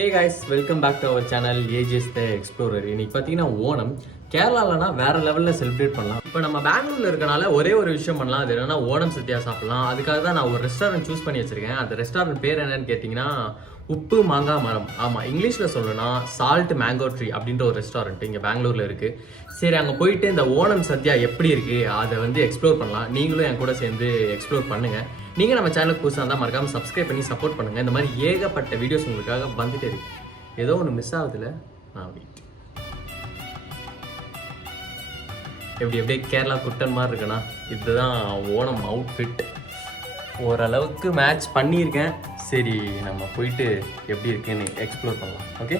Hey guys, welcome back to our channel AGS the explorer. இன்னைக்கு பார்த்தீங்கன்னா ஓணம் கேரளாலனா வேற லெவலில் செலிப்ரேட் பண்ணலாம். இப்போ நம்ம பெங்களூர்ல இருக்கனால ஒரே ஒரு விஷயம் பண்ணலாம், அது என்னன்னா ஓணம் சத்யா சாப்பிடலாம். அதுக்காக தான் நான் ஒரு ரெஸ்டாரண்ட் சூஸ் பண்ணி வச்சிருக்கேன். அந்த ரெஸ்டாரண்ட் பேர் என்னன்னு கேட்டிங்கன்னா உப்பு மாங்காய் மரம். ஆமாம், இங்கிலீஷில் சொல்லணும்னா சால்ட் மேங்கோ ட்ரீ அப்படின்ற ஒரு ரெஸ்டாரண்ட் இங்கே பெங்களூரில் இருக்குது. சரி, அங்கே போயிட்டு இந்த ஓணம் சத்யா எப்படி இருக்குது அதை வந்து எக்ஸ்ப்ளோர் பண்ணலாம். நீங்களும் என் கூட சேர்ந்து எக்ஸ்ப்ளோர் பண்ணுங்கள். நீங்கள் நம்ம சேனலுக்கு புதுசாக இருந்தால் மறக்காமல் சப்ஸ்கிரைப் பண்ணி சப்போர்ட் பண்ணுங்கள். இந்த மாதிரி ஏகப்பட்ட வீடியோஸ் உங்களுக்காக வந்துட்டே இருக்கு. ஏதோ ஒன்று மிஸ் ஆகுதுல, நான் வெயிட். எப்படியே கேரளா குட்டன் மாதிரி இருக்குண்ணா. இதுதான் ஓணம் அவுட்ஃபிட். ஓரளவுக்கு மேட்ச் பண்ணியிருக்கேன். சரி, நம்ம போயிட்டு எப்படி இருக்குன்னு எக்ஸ்ப்ளோர் பண்ணலாம். ஓகே,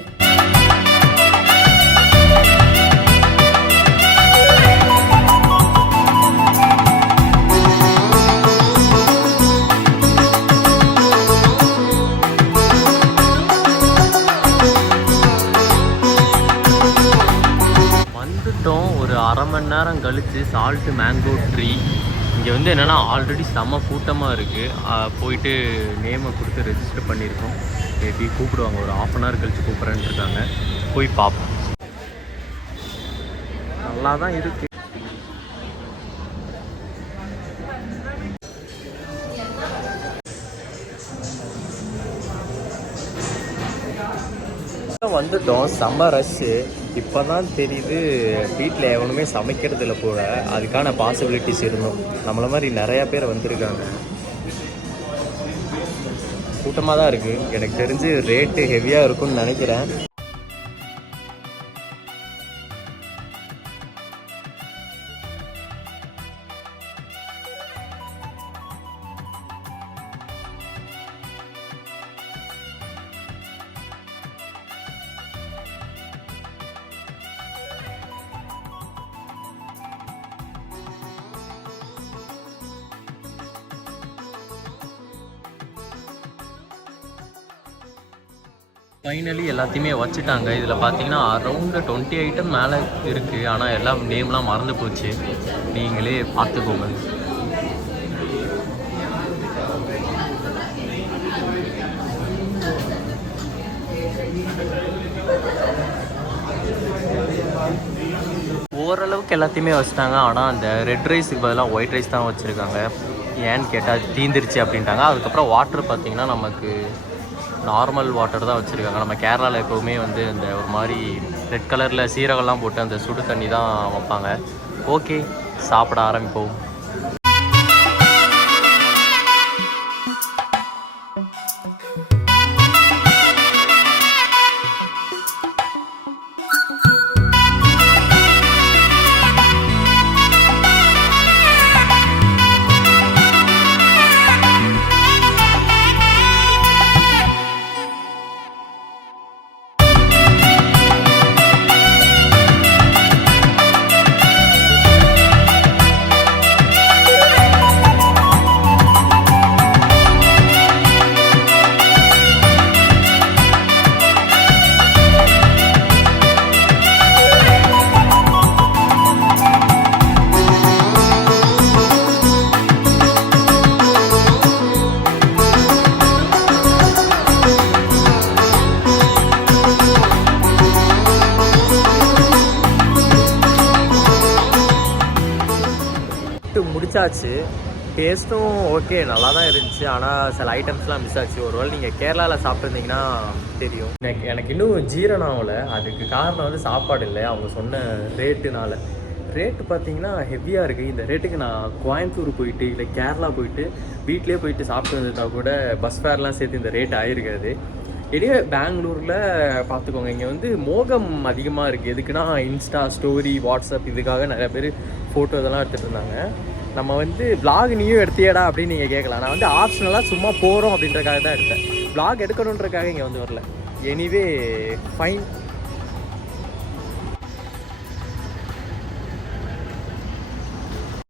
வந்துட்டோம். ஒரு அரை மணி நேரம் கழித்து சால்ட்டு மேங்கோ ட்ரீ. இங்கே வந்து என்னென்னா ஆல்ரெடி செம்ம கூட்டமாக இருக்குது. போயிட்டு நேமை கொடுத்து ரெஜிஸ்டர் பண்ணியிருக்கோம். மேபி கூப்பிடுவாங்க, ஒரு ½ அன் ஹவர் கழித்து கூப்பிட்றேன்னு இருக்காங்க. போய் பார்ப்போம். நல்லா தான் இருக்குது. வந்துட்டோம். செம்ம ரஷ்ஷு. இப்போ தான் தெரியுது வீட்டில் எவனுமே சமைக்கிறது இல்லை போல. அதுக்கான பாசிபிலிட்டிஸ் இருந்தோம். நம்மளை மாதிரி நிறையா பேர் வந்திருக்காங்க. கூட்டமாக தான் இருக்குது. எனக்கு தெரிஞ்சு ரேட்டு ஹெவியாக இருக்கும்னு நினைக்கிறேன். ஃபைனலி எல்லாத்தையுமே வச்சுட்டாங்க. இதில் பார்த்தீங்கன்னா அரௌண்டு 20 ஐட்டம் மேலே இருக்குது. ஆனால் எல்லாம் நேம்லாம் மறந்து போச்சு. நீங்களே பார்த்துக்கோங்க. ஓரளவுக்கு எல்லாத்தையுமே வச்சுட்டாங்க. ஆனால் அந்த ரெட் ரைஸுக்கு பதிலாக ஒயிட் ரைஸ் தான் வச்சுருக்காங்க. ஏன்னு கேட்டால் தீந்துருச்சு அப்படின்ட்டாங்க. அதுக்கப்புறம் வாட்டர் பார்த்திங்கன்னா நமக்கு நார்மல் வாட்டர் தான் வச்சுருக்காங்க. நம்ம கேரளாவில் எப்போவுமே வந்து இந்த ஒரு மாதிரி ரெட் கலரில் சீரகம்லாம் போட்டு அந்த சுடு தண்ணி தான் வைப்பாங்க. ஓகே, சாப்பிட ஆரம்பிப்போம். முடிச்சாச்சு. டேஸ்ட்டும் ஓகே, நல்லா தான் இருந்துச்சு. ஆனால் சில ஐட்டம்ஸ்லாம் மிஸ் ஆச்சு. ஒருவேளை நீங்கள் கேரளாவில் சாப்பிட்ருந்தீங்கன்னா தெரியும். எனக்கு இன்னும் ஜீரணம் ஆகலை. அதுக்கு காரணம் வந்து சாப்பாடு இல்லை, அவங்க சொன்ன ரேட்டுனால. ரேட்டு பார்த்தீங்கன்னா ஹெவியாக இருக்குது. இந்த ரேட்டுக்கு நான் கோயம்புத்தூர் போயிட்டு இல்லை கேரளா போயிட்டு வீட்டிலே போயிட்டு சாப்பிட்டு வந்துட்டா கூட பஸ் ஃபேர்லாம் சேர்த்து இந்த ரேட் ஆகிருக்காது. இதே பெங்களூரில் பார்த்துக்கோங்க, இங்கே வந்து மோகம் அதிகமாக இருக்குது. எதுக்குன்னா இன்ஸ்டா ஸ்டோரி, வாட்ஸ்அப், இதுக்காக நிறையா பேர் ஃபோட்டோ இதெல்லாம் எடுத்துகிட்டு இருந்தாங்க. நம்ம வந்து விளாக் நீயும் எடுத்தியடா அப்படின்னு நீங்கள் கேட்கலாம். நான் வந்து ஆப்ஷனலாக சும்மா போகிறோம் அப்படின்றக்காக தான் எடுத்தேன். விளாக் எடுக்கணுன்றக்காக இங்கே வந்து வரல. Anyway fine.